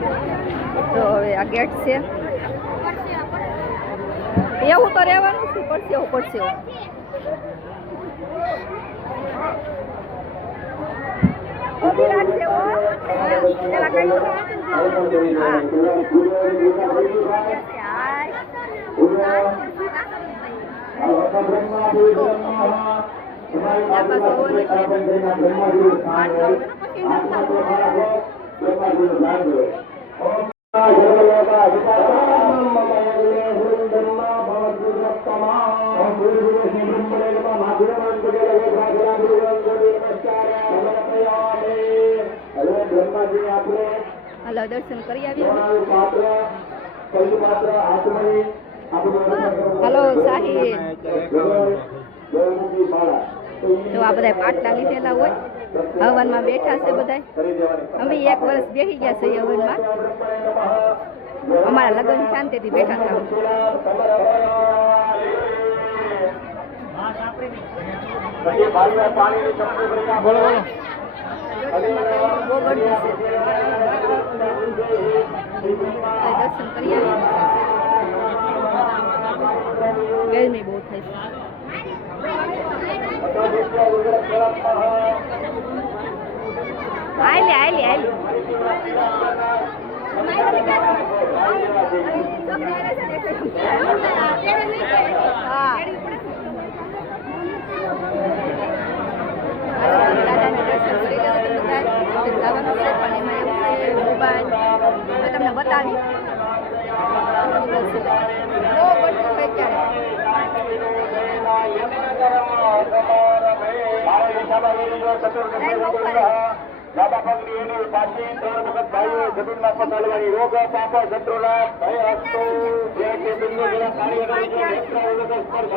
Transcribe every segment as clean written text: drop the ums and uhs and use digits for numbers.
તો હવે આ ગેટ છે એવું તો રહેવાનું છે પડશે એવું પડશે એવું રાખશે પેલા કઈ હલો દર્શન કરી આવ્યા હલો સાહિબ જો આ બધા પાટલા લીધેલા હોય હવનમાં બેઠા છે બધા અમે 1 વર્ષ બેસી ગયા છે હવનમાં અમારા લગ્ન શાંતિથી બેઠા હતા બોલો બોલો દર્શન કરી ગરમી બહુ થઈ છે આલે આલે આલે તમને બતાવી દાદા પગની એની પાછી 3 વખત ભાઈઓ જમીનમાં પતાડવાની રોગ પાપ શત્રુના ભય હસ્તો જે કે બિંદુ જેના કાર્ય કરે છે નેત્ર વગત સ્પર્શ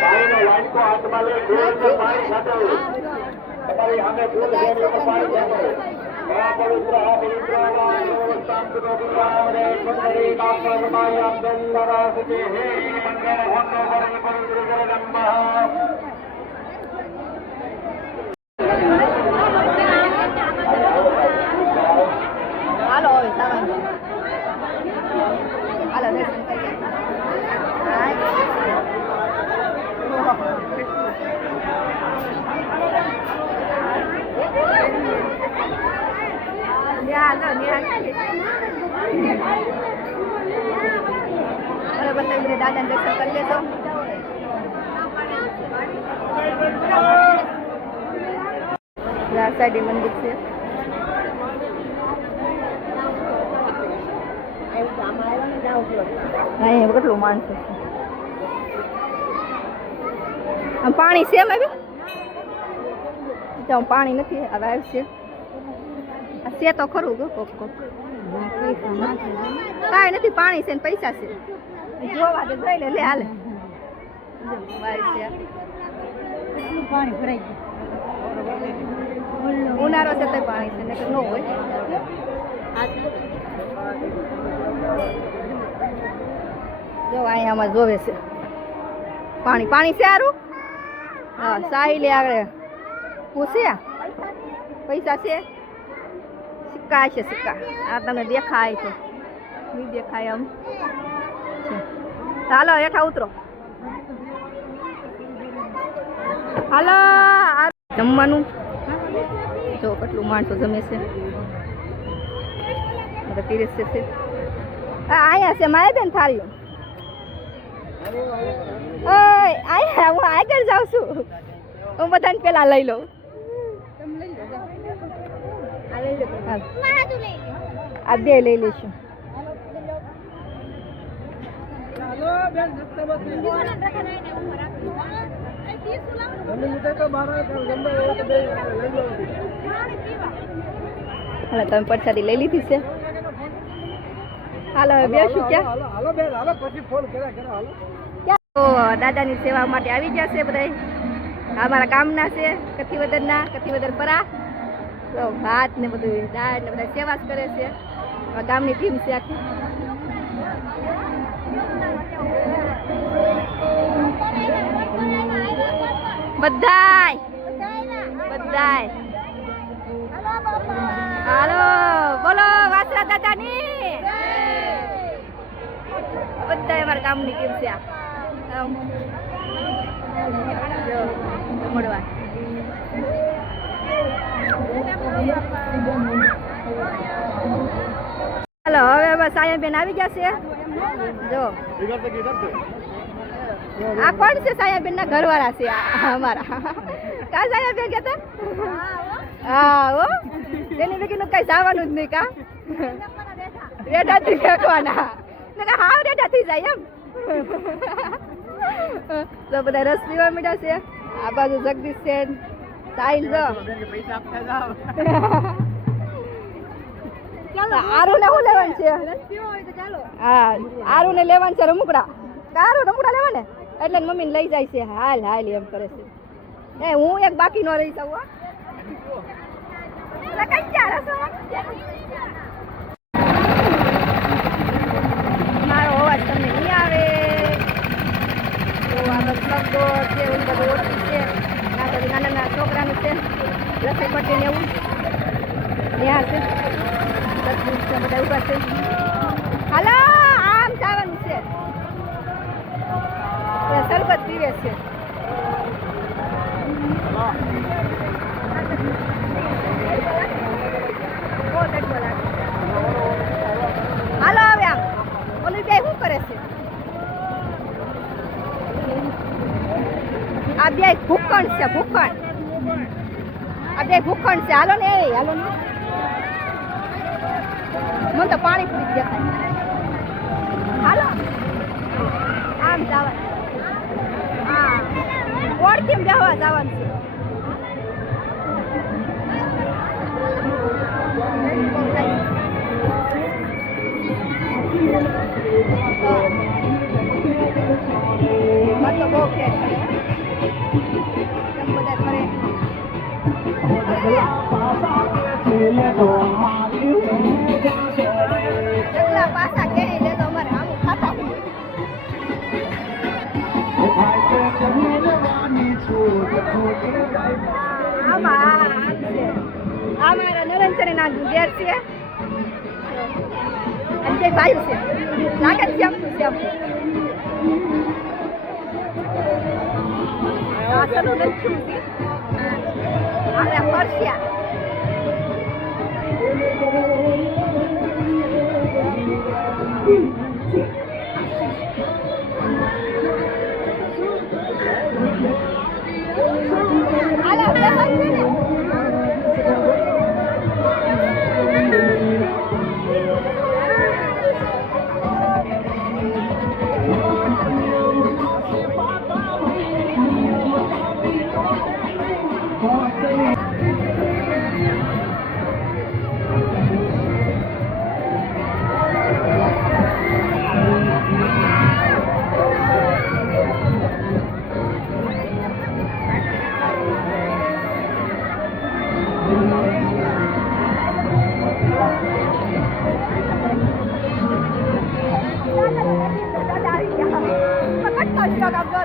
પાણીનો વાટકો હાથમાં લઈ ગોળ પર પાણી છાંટવું તમારી સામે ફૂલ ઘેરી ઉપર પાણી છાંટવું મહાપવિત્ર આ પવિત્ર શાંતિનો ગુરુવારે સુંદરી કાપરમાય અંદરાસકે હે મંગળ ભંગ પરમ પવિત્ર જગદંબા હાલો હવે સાવન હાલો દર્શન કરીએ બતાવી દાદા દર્શન કરી લેશો સાઈડ મંદિર છે કેટલું માણસ છે આમ પાણી છે એમ પાણી નથી હવે આવશે છે તો ખરું ગો કોક કોક કાંઈ નથી પાણી છે ને પૈસા છે જોવા તો જોઈ લે હાલે પાણી ભરાઈ ગયું ઉનાળો છે તો પાણી છે ને ન હોય જો અહીંયામાં જોવે છે પાણી પાણી છે સારું હા સાહી લે આગળ પૂછે પૈસા છે સિક્કા છે સિક્કા આ તમને દેખાય છે નહીં દેખાય આમ ચાલો હેઠા ઉતરો હાલો જમવાનું જો કેટલું માણસો જમે છે પીરસે છે અહીંયા છે મારે બેન થાળીઓ અહીંયા હું આગળ જાઉં છું હું બધાને પેલા લઈ લઉં આ બે લઈ લઈશું હાલો તમે પ્રસાદી લઈ લીધી છે હાલો બેસું ક્યાં દાદાની સેવા માટે આવી ગયા છે બધા અમારા ગામના છે કથિવદરના પરા ભાત ને બધું દાળ ને બધા સેવા કરે છે ગામની ટીમ છે આખી બધાય બધાય હાલો બોલો વાસરા દાદાની બધા અમારા ગામની કેમ છે આમ જો મળવા હાલો હવે બસ આયા બેન આવી જશે જો આ કોણ છે સાયાબેન ના ઘરવાળા છે અમારા કા સાયાબેન કહેતા હા હો તેની લગીનું કઈ જવાનું જ નહીં કા રેડાથી ફેંકવાના ને કા હાવ રેડા થઈ જાય એમ તો બધા રસ પીવા મીઠા છે આ બાજુ જગદીશ છે સાહિલ જો આરુ ને શું લેવાનું છે હા આરુ ને લેવાનું છે રમકડા કારો રમકડા લેવા ને એટલે મમ્મી લઈ જાય છે હાલ હાલ એમ કરે છે એ હું એક બાકી ન રહી જાઉં મારો અવાજ તમને નહીં આવે તો આ બધું છે ઓલું બધું ઓછું છે આ બધું નાના નાના છોકરાનું છે રસોઈ પટ્ટી ને એવું ત્યાં છે બધા ઉભા છે હાલો આમ જવાનું છે શરબત પીવે છે હાલો હવે આમ ઓલું બે શું કરે છે આ બે ભૂખંડ છે ભૂખંડ આ બે ભૂખંડ છે હાલો ને હાલો ને મને તો પાણી પૂરી દેખાય હાલો આમ જવાનું હા ઓળખીમ બેહવા જવાનું છે તો બહુ ફેર છે બધા ફરે પાછા કે તો અમારે આમ ખાતા અમારા નરેન્દ્ર ના ઘેર છે અને તે ભાઈ છે લાગે છે આમ ફરસ્યા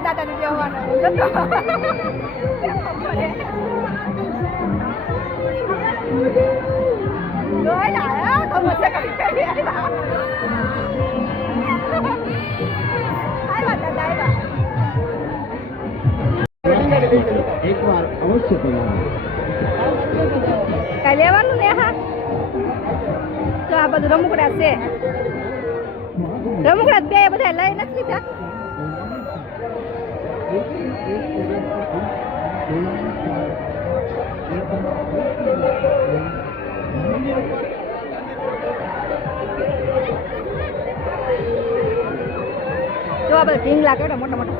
દાદાને બેહવાનો કઈ લેવાનું ને હા તો આ બધું રમકડા છે રમકડા બે બધા લઈ નથી લીધા જો આ બધા ઢીંગલા કેવડા મોટા મોટા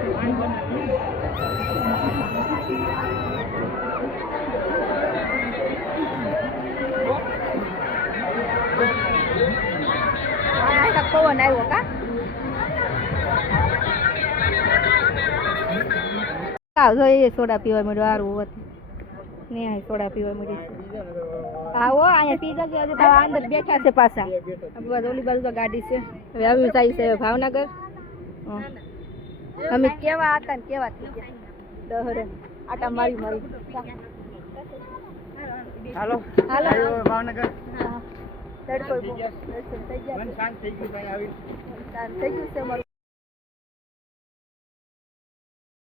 પવન આવ્યો કા જોઈએ સોડા પીવા મળ્યો સારું હોત ને સોડા પીવા મળી આવો અહીંયા પી જજો હજી તો અંદર બેઠા છે પાછા ઓલી બાજુ તો ગાડી છે હવે આવી જાય છે ભાવનગર અમે કેવા હતા ને કેવા થઈ ગયા દહરે આટા મારી હાલો હાલો. આવ્યો ભાવનગર હા તડકો બહુ. દર્શન થઈ ગયા. મન શાંત થઈ ગયું ભાઈ આવી શાંત થઈ ગયું છે અમારું.